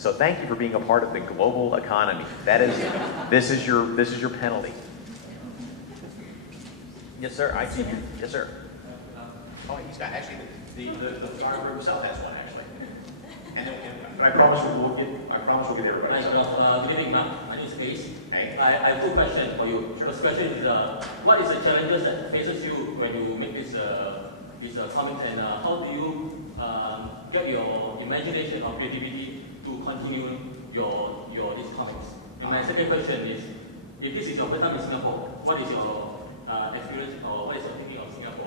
So thank you for being a part of the global economy. That is, this is your penalty. Yes, sir. I see you. Yes, sir. Oh, he's got actually the photographer himself has one actually. But I promise we'll get everybody. Good evening, ma'am. My name is Pace. Hey. I have two questions for you. Sure. First question is, what is the challenges that faces you when you make this comics, and how do you get your imagination or creativity to continue these comics? And my second question is, if this is your first time in Singapore, what is your experience or what is your thinking of Singapore?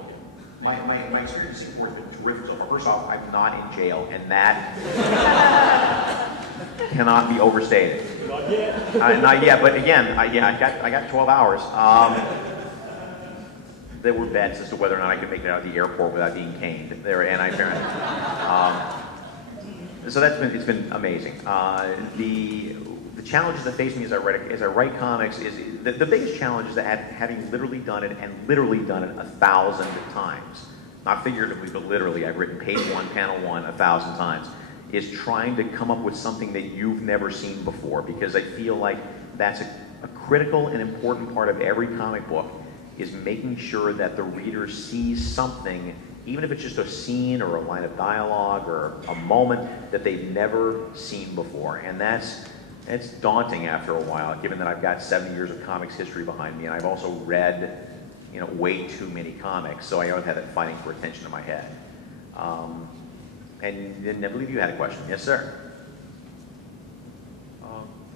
My experience in Singapore has been terrific so far. First off, I'm not in jail, and that cannot be overstated. Not yet. Not yet, but again, I got 12 hours. There were bets as to whether or not I could make it out of the airport without being caned. They were anti-parent. So it's been amazing. The challenges that face me as I write comics is the biggest challenge is that having literally done it 1,000 times, not figuratively but literally. I've written page 1, panel 1 1,000 times. Is trying to come up with something that you've never seen before, because I feel like that's a critical and important part of every comic book, is making sure that the reader sees something, even if it's just a scene or a line of dialogue or a moment that they've never seen before. And it's daunting after a while, given that I've got 70 years of comics history behind me, and I've also read, way too many comics, so I always had that fighting for attention in my head. And I believe you had a question. Yes, sir.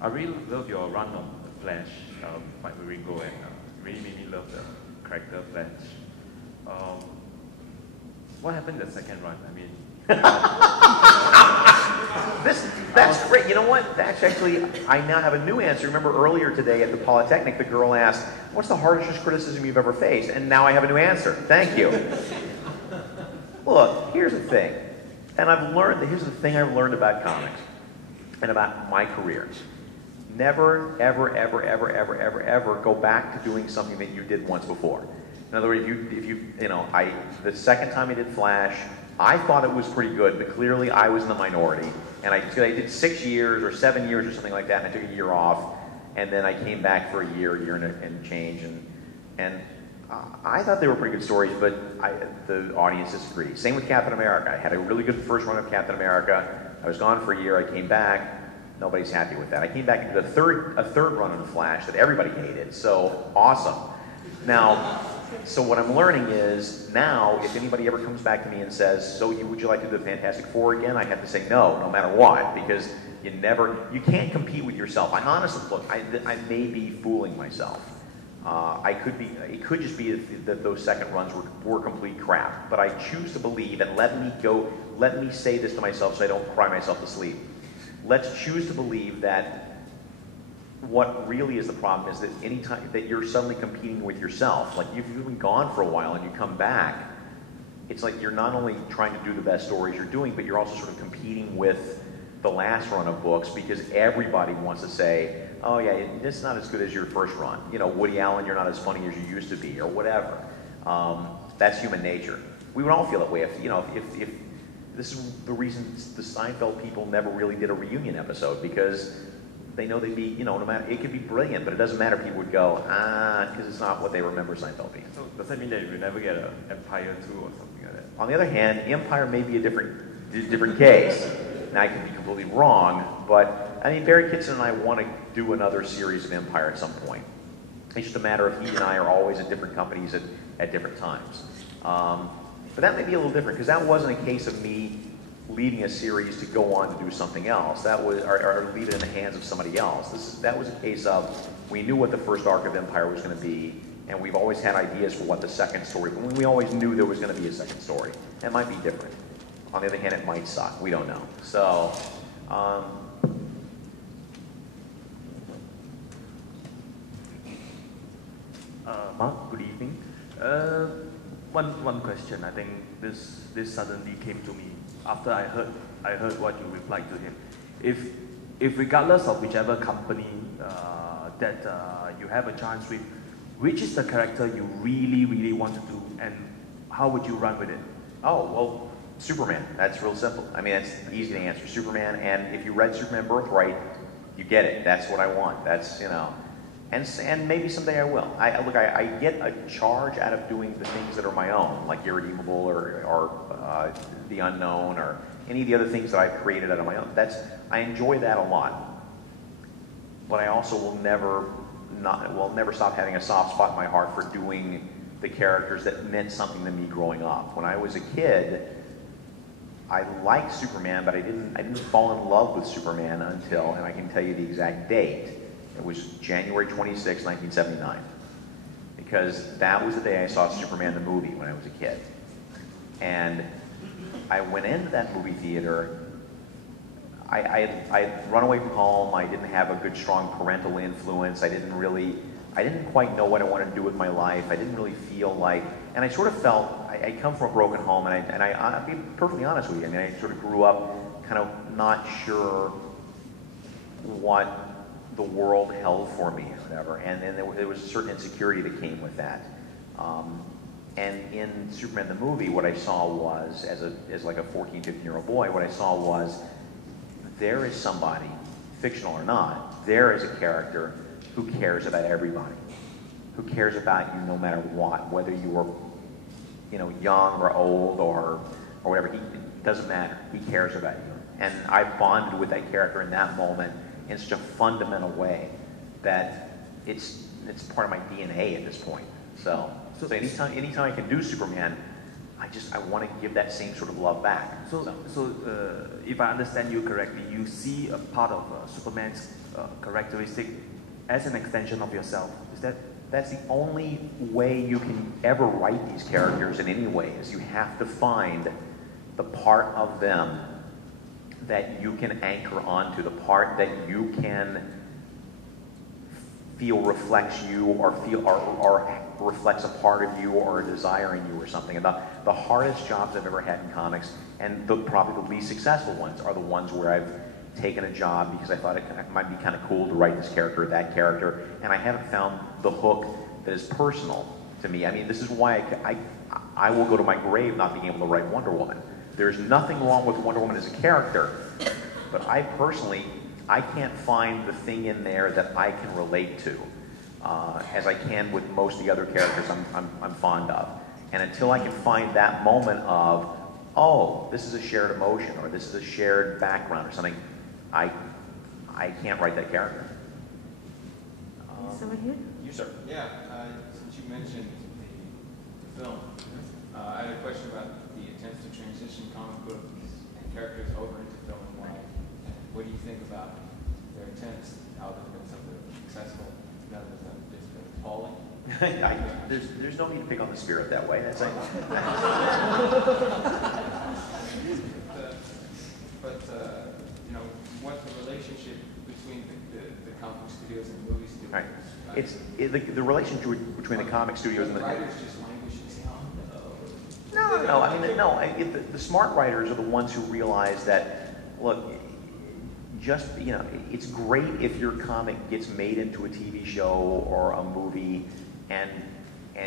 I really love your run on the Flash, Fight with Ringo, and really made me love the character Flash. What happened in the second run? I mean, that's great. You know what? That's actually, I now have a new answer. Remember earlier today at the Polytechnic, the girl asked, "What's the hardest criticism you've ever faced?" And now I have a new answer. Thank you. Look, here's the thing. And here's the thing I've learned about comics and about my career. Never, ever, ever, ever, ever, ever, ever go back to doing something that you did once before. In other words, the second time I did Flash, I thought it was pretty good, but clearly I was in the minority. And I did 6 years or 7 years or something like that, and I took a year off, and then I came back for a year and change, and I thought they were pretty good stories, but the audience disagreed. Same with Captain America. I had a really good first run of Captain America. I was gone for a year. I came back. Nobody's happy with that. I came back and did a third run on Flash that everybody hated. So awesome. Now, so what I'm learning is now, if anybody ever comes back to me and says, "So would you like to do the Fantastic Four again?" I have to say no matter what, because you can't compete with yourself. I honestly, look, I may be fooling myself. It could just be that those second runs were complete crap. But I choose to believe, and let me say this to myself so I don't cry myself to sleep. Let's choose to believe that what really is the problem is that anytime that you're suddenly competing with yourself, like you've been gone for a while and you come back, it's like you're not only trying to do the best stories you're doing, but you're also sort of competing with the last run of books, because everybody wants to say, "Oh yeah, it's not as good as your first run. Woody Allen, you're not as funny as you used to be," or whatever. That's human nature. We would all feel that way if this is the reason the Seinfeld people never really did a reunion episode, because they know they'd be, no matter, it could be brilliant, but it doesn't matter. People would go, because it's not what they remember Seinfeld being. So does that mean that you never get an Empire 2 or something like that? On the other hand, Empire may be a different case. Now, I could be completely wrong, but I mean, Barry Kitson and I want to do another series of Empire at some point. It's just a matter of he and I are always at different companies at different times. But that may be a little different, because that wasn't a case of me leaving a series to go on to do something else. That was, or leave it in the hands of somebody else. That was a case of, we knew what the first arc of Empire was going to be, and we've always had ideas for what the second story, but we always knew there was going to be a second story. It might be different. On the other hand, it might suck. We don't know. So, Mark, good evening. One question. I think this suddenly came to me after I heard what you replied to him. If regardless of whichever company that you have a chance with, which is the character you really want to do, and how would you run with it? oh well. Superman. That's real simple. I mean, that's easy to answer. Superman, and if you read Superman Birthright, you get it. That's what I want. That's, you know, and maybe someday I will. I get a charge out of doing the things that are my own, like Irredeemable or The Unknown or any of the other things that I've created out of my own. I enjoy that a lot. But I also will never stop having a soft spot in my heart for doing the characters that meant something to me growing up. When I was a kid, I liked Superman, but I didn't fall in love with Superman until, and I can tell you the exact date, it was January 26, 1979. Because that was the day I saw Superman the movie when I was a kid. And I went into that movie theater, I'd run away from home, I didn't have a good strong parental influence, I didn't quite know what I wanted to do with my life, I didn't really feel like, and I sort of felt, I come from a broken home, and I'll be perfectly honest with you, I mean, I sort of grew up kind of not sure what the world held for me or whatever, and then there was a certain insecurity that came with that. And in Superman the movie, what I saw was, as like a 14, 15-year-old boy, what I saw was, there is somebody, fictional or not, there is a character who cares about everybody, who cares about you no matter what, whether you are, you know, young or old or whatever. It doesn't matter. He cares about you, and I bonded with that character in that moment in such a fundamental way that it's part of my DNA at this point. So anytime I can do Superman, I want to give that same sort of love back. So if I understand you correctly, you see a part of Superman's characteristic as an extension of yourself. Is that? That's the only way you can ever write these characters in any way, is you have to find the part of them that you can anchor onto, the part that you can feel reflects you or reflects a part of you or a desire in you or something. And the hardest jobs I've ever had in comics, and probably the least successful ones, are the ones where I've taken a job because I thought it might be kind of cool to write this character or that character, and I haven't found the hook that is personal to me. I mean, this is why I will go to my grave not being able to write Wonder Woman. There's nothing wrong with Wonder Woman as a character, but I personally, I can't find the thing in there that I can relate to as I can with most of the other characters I'm fond of. And until I can find that moment of, oh, this is a shared emotion, or this is a shared background or something, I can't write that character. Yes, over here. You, sir. Yeah, since you mentioned the film, I had a question about the attempts to transition comic book characters over into film and why. What do you think about their attempts? How there's been some that are successful, none of them have just been appalling? There's no need to pick on the spirit that way. That's you know, what's the relationship between the comic studios and the movie studios? Right. The relationship between the comic studios and the writers just languish and say, oh no. No. I mean, the smart writers are the ones who realize that, look, just, you know, it's great if your comic gets made into a TV show or a movie and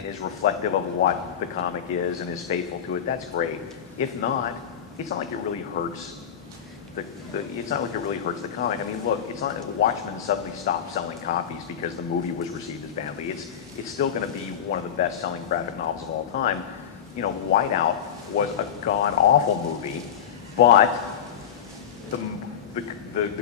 is reflective of what the comic is and is faithful to it. That's great. If not, it's not like it really hurts it's not like it really hurts the comic. I mean, look, it's not Watchmen suddenly stopped selling copies because the movie was received as badly. It's still going to be one of the best-selling graphic novels of all time. You know, Whiteout was a god-awful movie, but the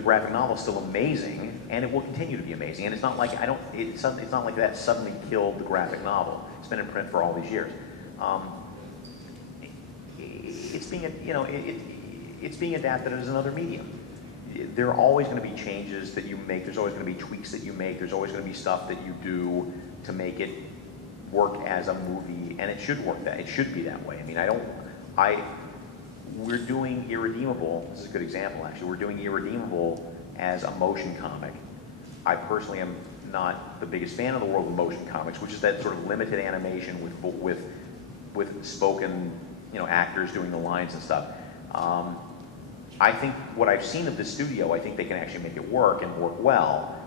graphic novel is still amazing, and it will continue to be amazing. And it's not like it's not like that suddenly killed the graphic novel. It's been in print for all these years. It's being, you know, it's being adapted as another medium. There are always going to be changes that you make. There's always going to be tweaks that you make. There's always going to be stuff that you do to make it work as a movie, and it should work it should be that way. I mean, we're doing Irredeemable. This is a good example, actually. We're doing Irredeemable as a motion comic. I personally am not the biggest fan of the world of motion comics, which is that sort of limited animation with spoken, you know, actors doing the lines and stuff. I think what I've seen of the studio, I think they can actually make it work and work well.